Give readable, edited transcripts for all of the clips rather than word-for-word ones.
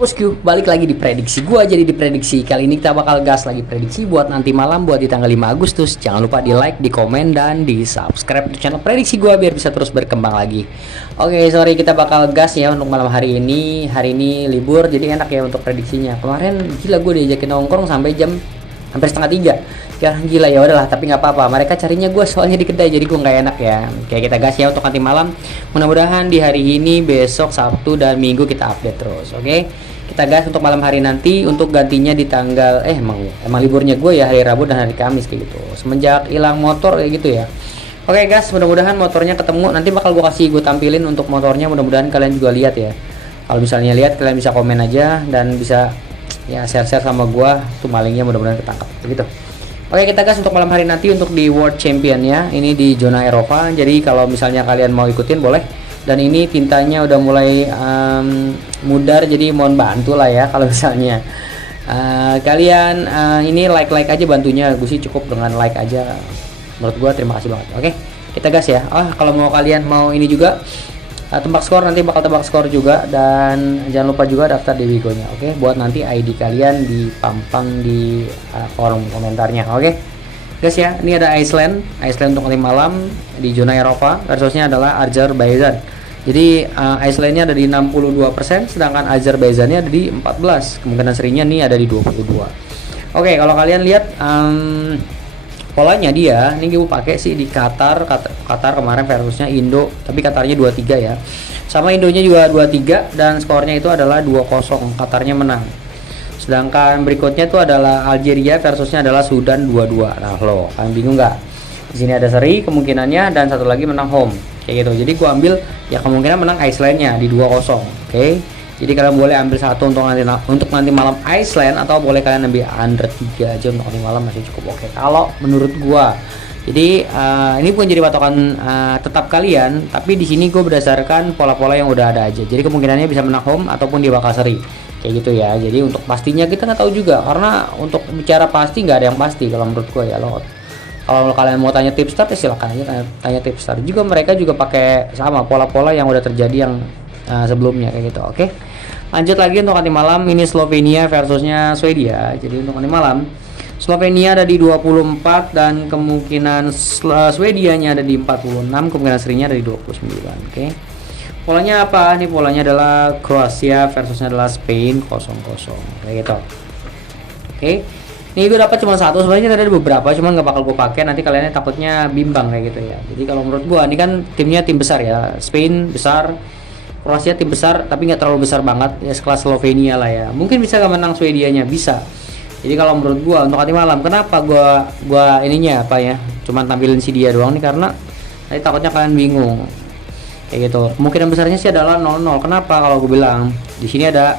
Bosku, balik lagi di prediksi gua. Jadi di prediksi kali ini kita bakal gas lagi prediksi buat nanti malam, buat di tanggal 5 Agustus. Jangan lupa di like, di komen, dan di subscribe di channel prediksi gua biar bisa terus berkembang lagi. Oke, sorry, kita bakal gas ya untuk malam hari ini. Hari ini libur, jadi enak ya untuk prediksinya. Kemarin gila gue diajakin nongkrong sampai jam hampir setengah 3. Ya gila, ya udahlah, tapi nggak apa-apa, mereka carinya gue soalnya di kedai, jadi gue nggak enak ya. Kayak kita gas ya untuk nanti malam. Mudah-mudahan di hari ini, besok, Sabtu, dan Minggu kita update terus. Oke, kita gas untuk malam hari nanti. Untuk gantinya di tanggal emang liburnya gue ya hari Rabu dan hari Kamis kayak gitu, semenjak hilang motor kayak gitu ya. Oke guys, mudah-mudahan motornya ketemu. Nanti bakal gue tampilin untuk motornya, mudah-mudahan kalian juga lihat ya. Kalau misalnya lihat, kalian bisa komen aja dan bisa ya share-share sama gua tuh malingnya, mudah-mudahan ketangkap begitu. Oke, kita gas untuk malam hari nanti untuk di World Champion ya. Ini di zona Eropa. Jadi kalau misalnya kalian mau ikutin boleh. Dan ini tintanya udah mulai mudar, jadi mohon bantu lah ya kalau misalnya kalian ini like aja bantunya. Gue sih cukup dengan like aja. Menurut gua terima kasih banget. Oke, kita gas ya. Kalau mau kalian mau ini juga tebak skor, nanti bakal tebak skor juga, dan jangan lupa juga daftar di Wigonya. Oke, buat nanti ID kalian dipampang di kolom komentarnya. Oke guys ya, ini ada Iceland untuk nanti malam di zona Eropa. Versusnya adalah Azerbaijan. Jadi Icelandnya ada di 62%, sedangkan Azerbaijannya ada di 14. Kemungkinan serinya nih ada di 22. Oke, kalau kalian lihat polanya dia ini gue pakai sih di Qatar kemarin versusnya Indo, tapi Qatarnya 23 ya, sama Indonya juga 23, dan skornya itu adalah 2-0, Qatarnya menang. Sedangkan berikutnya itu adalah Algeria versusnya adalah Sudan 22. Nah lo kalian bingung nggak? Di sini ada seri kemungkinannya, dan satu lagi menang home kayak gitu. Jadi gue ambil ya kemungkinan menang Icelandnya di 2-0. Oke, jadi kalian boleh ambil satu untuk nanti malam Iceland, atau boleh kalian ambil under 3 aja untuk nanti malam, masih cukup oke kalau menurut gua. Jadi ini bukan jadi patokan tetap kalian, tapi di sini gue berdasarkan pola-pola yang udah ada aja. Jadi kemungkinannya bisa menang home ataupun dia bakal seri kayak gitu ya. Jadi untuk pastinya kita nggak tahu juga, karena untuk bicara pasti nggak ada yang pasti kalau menurut gua ya. Kalau kalian mau tanya tipster ya silakan aja tanya tipster juga. Mereka juga pakai sama pola-pola yang udah terjadi yang sebelumnya kayak gitu. Oke, lanjut lagi untuk nanti malam. Ini Slovenia versusnya Swedia. Jadi untuk nanti malam Slovenia ada di 24, dan kemungkinan Swedianya ada di 46, kemungkinan serinya ada di 29. Oke, polanya apa? Ini polanya adalah Kroasia versusnya adalah Spain 0-0 kayak gitu. Oke, ini gue dapat cuma satu, sebenarnya ada beberapa, cuman nggak bakal gue pakai, nanti kalian takutnya bimbang kayak gitu ya. Jadi kalau menurut gue ini kan timnya tim besar ya, Spain besar, Kroasia tim besar tapi nggak terlalu besar banget ya, sekelas Slovenia lah ya. Mungkin bisa gak menang Swedianya, bisa. Jadi kalau menurut gua untuk nanti malam, kenapa gua ininya apa ya, cuman tampilin si dia doang nih, karena nanti takutnya kalian bingung kayak gitu. Kemungkinan besarnya sih adalah 0-0. Kenapa kalau gue bilang di sini ada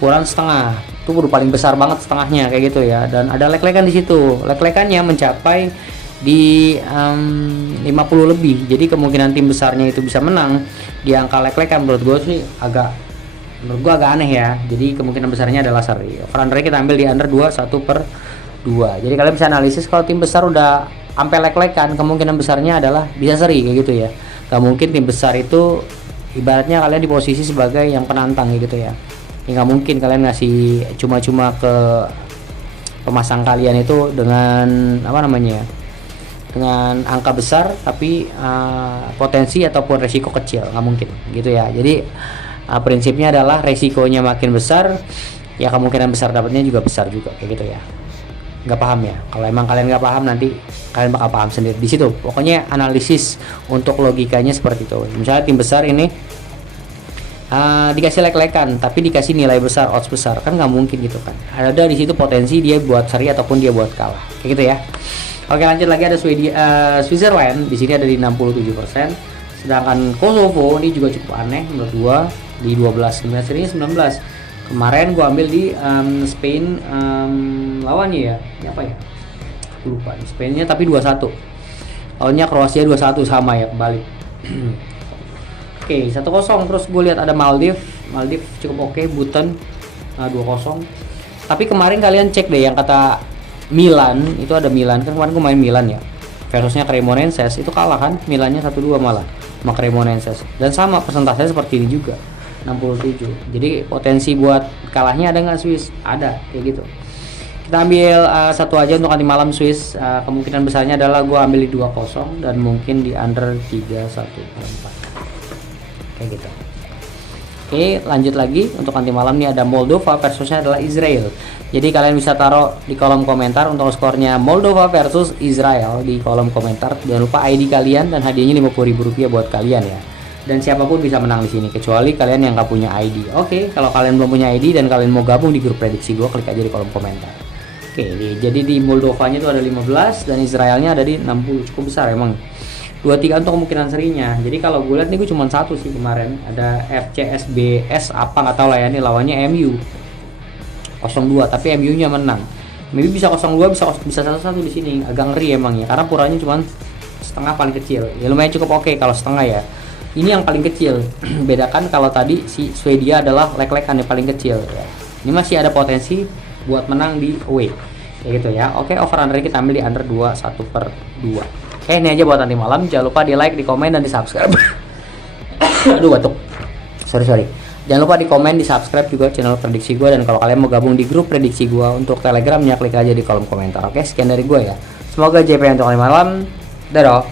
ukuran setengah, itu udah paling besar banget setengahnya kayak gitu ya, dan ada lek-lekan di situ. Lek-lekannya mencapai di 50 lebih. Jadi kemungkinan tim besarnya itu bisa menang di angka lek-lekan menurut gue sih agak aneh ya. Jadi kemungkinan besarnya adalah seri. Over-undernya kita ambil di under 21/2. Jadi kalian bisa analisis, kalau tim besar udah sampai lek-lekan, kemungkinan besarnya adalah bisa seri kayak gitu ya. Gak mungkin tim besar itu ibaratnya kalian di posisi sebagai yang penantang kayak gitu ya. Nggak mungkin kalian ngasih cuma-cuma ke pemasang kalian itu dengan dengan angka besar tapi potensi ataupun resiko kecil, nggak mungkin gitu ya. Jadi prinsipnya adalah resikonya makin besar ya, kemungkinan besar dapatnya juga besar juga kayak gitu ya. Nggak paham ya? Kalau emang kalian nggak paham, nanti kalian bakal paham sendiri di situ. Pokoknya analisis untuk logikanya seperti itu. Misalnya tim besar ini dikasih lek-lekan tapi dikasih nilai besar, odds besar, kan nggak mungkin gitu kan. Ada di situ potensi dia buat seri ataupun dia buat kalah kayak gitu ya. Oke, lanjut lagi ada Switzerland, di sini ada di 67%. Sedangkan Kosovo ini juga cukup aneh menurut gua, di 12, kemudian serinya 19. Kemarin gua ambil di Spain lawannya ya. Ini apa ya? Aku lupa. Spainnya tapi 21. Lawannya Kroasia 21, sama ya, kembali. Oke, 1-0. Terus gue lihat ada Maldives cukup oke, Bhutan 2-0. Tapi kemarin kalian cek deh yang kata Milan, itu ada Milan kan, kemarin gue main Milan ya, versusnya Cremonenses, itu kalah kan Milannya 1-2 malah sama Cremonenses, dan sama persentasenya seperti ini juga. 67. Jadi potensi buat kalahnya ada nggak Swiss? Ada, kayak gitu. Kita ambil satu aja untuk nanti malam Swiss. Kemungkinan besarnya adalah gue ambil di 2-0 dan mungkin di under 3-1-4 kayak gitu. Oke, lanjut lagi untuk nanti malam nih ada Moldova versusnya adalah Israel. Jadi kalian bisa taruh di kolom komentar untuk skornya Moldova versus Israel di kolom komentar. Jangan lupa ID kalian dan hadiahnya Rp50.000 buat kalian ya. Dan siapapun bisa menang di sini kecuali kalian yang nggak punya ID. Oke, kalau kalian belum punya ID dan kalian mau gabung di grup prediksi gue, klik aja di kolom komentar. Oke, jadi di Moldovanya itu ada 15 dan Israelnya ada di 60, cukup besar emang. 23 untuk kemungkinan serinya. Jadi kalau gue lihat nih gue cuma satu sih kemarin, ada FCSBS apa nggak tahu lah ya, nih lawannya MU 02 tapi MU nya menang. Maybe bisa 02 bisa 1-1 di sini. Agak ngeri emang ya karena puranya cuma setengah paling kecil. Ya lumayan cukup oke kalau setengah ya. Ini yang paling kecil. Bedakan kalau tadi si Swedia adalah lek-lekan yang paling kecil ya. Ini masih ada potensi buat menang di away. Kayak gitu ya. Oke, over under kita ambil di under 21/2. Oke, ini aja buat nanti malam. Jangan lupa di like, di komen, dan di subscribe. Aduh, batuk. Sorry. Jangan lupa di komen, di subscribe juga channel prediksi gue. Dan kalau kalian mau gabung di grup prediksi gue untuk telegramnya, klik aja di kolom komentar. Oke, sekian dari gue ya. Semoga JP untuk nanti malam. Dadah.